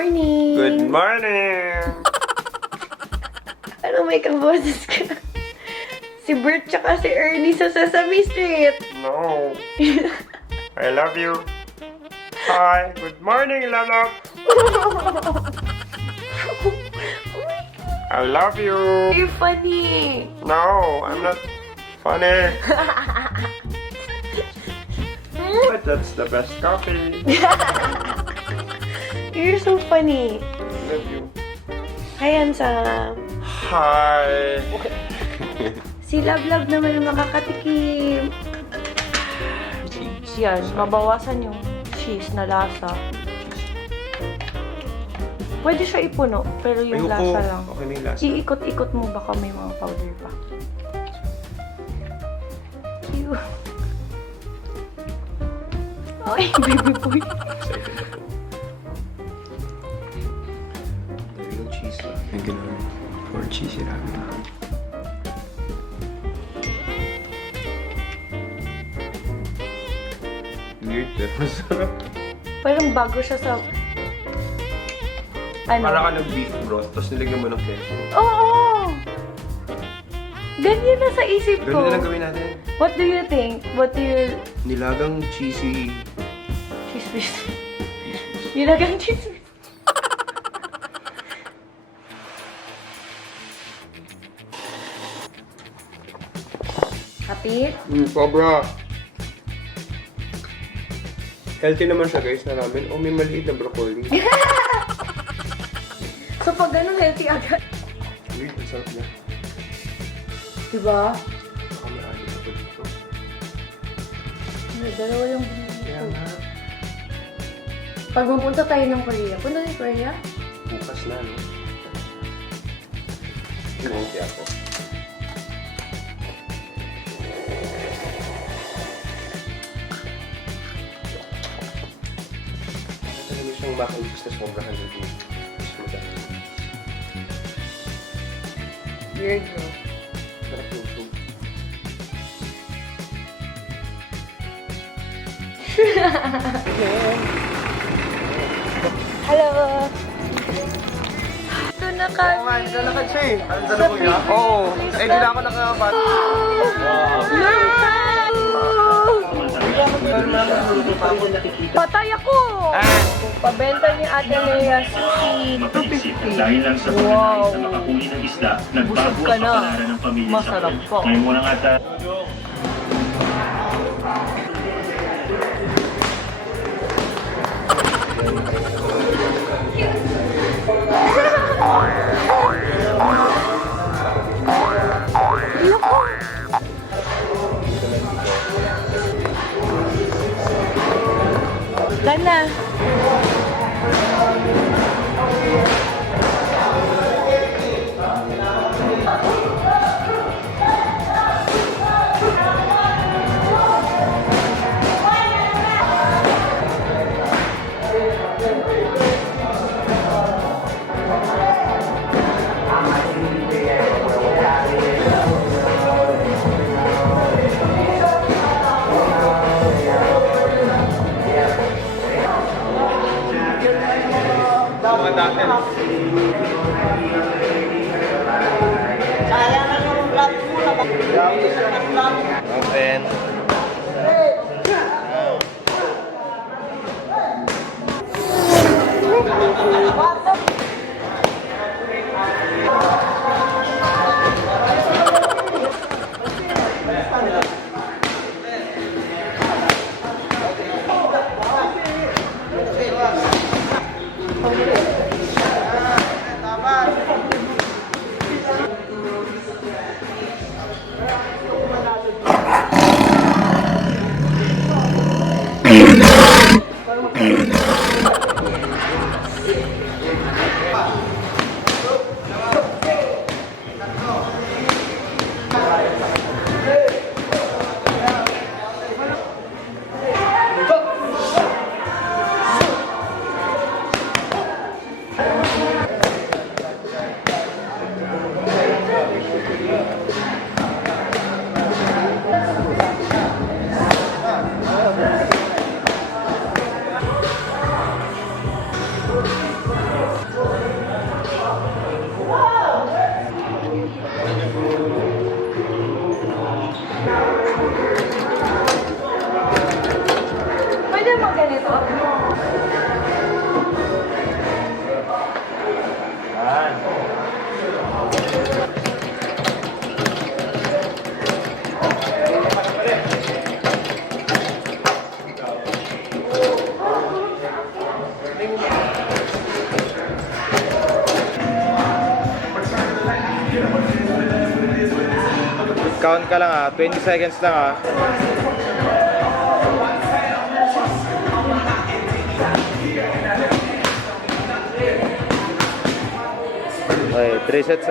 morning! Good morning! Ano may kaboses ka? Si Bert tsaka si Ernie sa Sesame Street. No. I love you. Hi. Good morning, Lala. I love you. You're funny. No, I'm not funny. But that's the best coffee. You're so funny. Love you. Hi, Hansa. Hi. Si Love naman yung makakatikim. Yan, mabawasan yung cheese na lasa. Pwede siya ipuno, pero yung Ayoko. lasa lang. Okay na yung lasa. Iikot-ikot mo, baka may mga powder pa. Cute. Ay, baby boy. Excited ako. Dami ng cheese lang. May ganun. Or cheesy ramen. Weird, pero masarap. Parang bago siya sa... Ano? Para ka ng beef broth, tapos nilagyan mo ng queso. Oo! Ganyan na sa isip ko. Ganun na lang gawin natin. What do you think? What do you... Nilagang cheesy. Cheese whiz. Nilagang cheese whiz. Happy? Sobra. Healthy naman siya guys na ramen. Oh, may maliit na broccoli. So pag ganun, healthy agad. Weird, ang sarap niya. Diba? Baka may alin ako dito. Dalawa yung Kaya nga. Pag mapunta tayo ng Korea, punta tayo Korea? Bukas na, no? Hindi ako. Talaga siyang makalibs na sobrahan ng game. Mas madami. Weird, bro. Sarap yung soup. Hello! Doon na kami! Nandun na ka siya eh. Nandun na ko niya? Oo. Eh, hindi na ako nakabat. Patay ako! Pabenta ni Ate Lea sushi. Dahil lang sa pagnanais na makahuli ng isda, nagbago Busog ka ang na. kapalaran ng pamilya Masarap sa po. Ngayon mo lang ata. Gana! Mga dati. Open. count ka lang 20 seconds lang Okay, 3 sets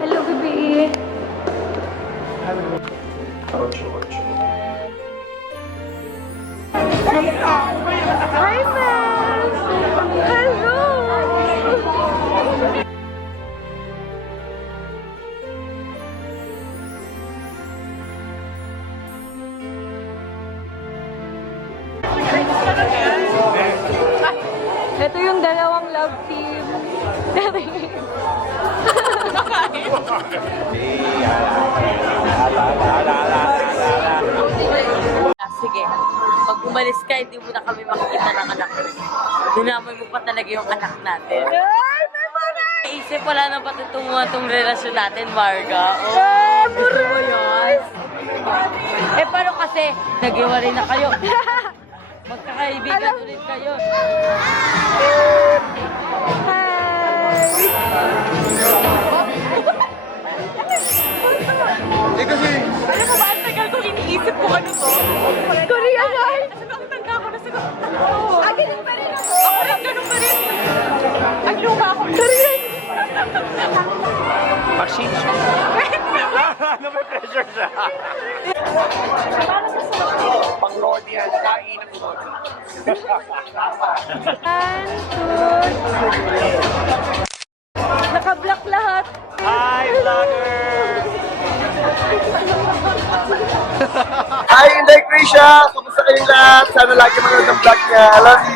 Hello, baby. Hi, ma'am. Hello. Ito yung dalawang love team. Sige, pag umalis ka, hindi mo na kami makikita ng anak mo. Dinamoy mo pa talaga yung anak natin. Naisip wala na patutunguhan tong relasyon natin, Marga. Oh, gusto mo yun? Eh, paano kasi? Nag-iwalay na kayo. Magkakaibigan ulit kayo. kasi... Alam mo ba, ang tagal kong iniisip kung ano to? Korean guys! Kasi nakatanda ako na sagot. Ganun pa rin ako. Ako rin, ganun pa rin. Ang luma ako. Korean! Paksin. Ano may pressure siya? Pang-road yan. Kain ang road. 1, 2, naka-block lahat. Hi, vloggers! Hi, Inday, Krisha! Kamusta kayong lahat? Sana lagi manood ng vlog niya. I love you!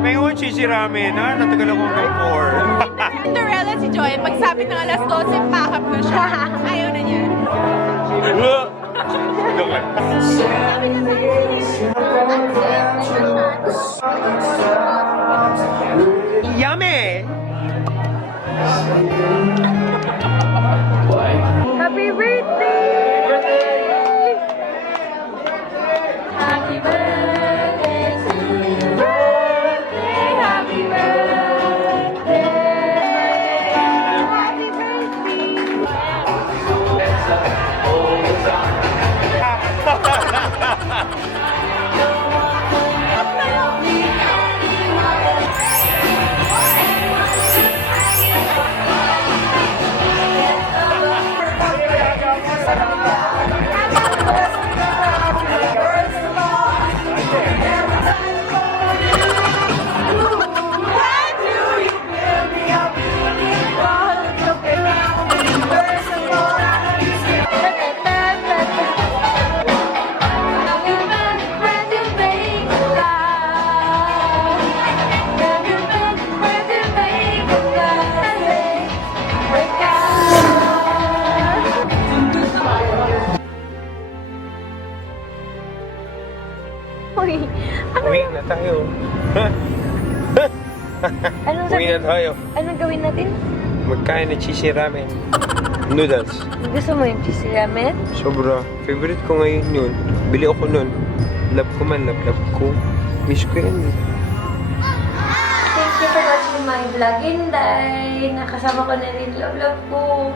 May uchichi ramen, Natagal ako hanggang 4. Cinderella si Joem, pagsabi ng alas 12, pakap na siya. Ayaw na niya. Yummy! Happy birthday! Happy birthday to you. Happy birthday. Happy Uy, Uwi na tayo. anong Uwi na tayo. Anong gawin natin? Magkain ng cheesy ramen. Noodles. Gusto mo yung cheesy ramen? Sobra. Favorite ko ngayon yun. Bili ako nun. Love ko man, love ko. Miss ko yun. Thank you for watching my vlog, Inday. Nakasama ko na rin love ko.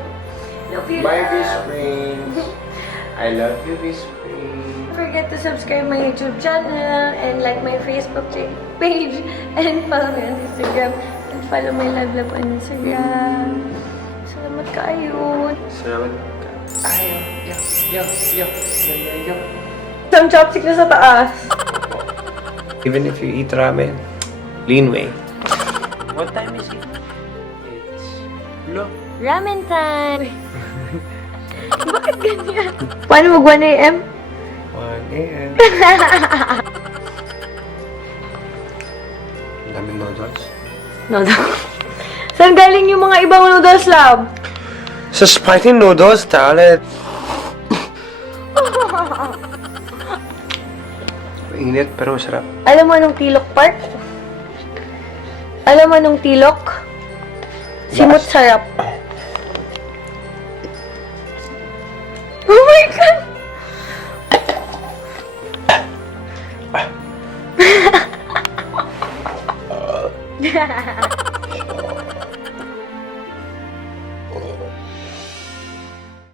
Love you. Bye, love. Bisprins. I love you, Bisprins. Don't forget to subscribe my YouTube channel and like my Facebook page and follow me on Instagram and follow my love on Instagram. Salamat kayo. Salamat. Ayaw. Yo. Isang chopstick na sa taas. Even if you eat ramen, lean way. What time is it? It's... Look. Ramen time! Bakit ganyan? Paano mag 1 a.m.? 1 a.m. Daming noodles. Noodles. Saan galing yung mga ibang noodles, love? Sa spicy noodles, darling. Mainit pero masarap. Alam mo anong tilok part? Alam mo anong tilok? Simot sarap. Oh my God!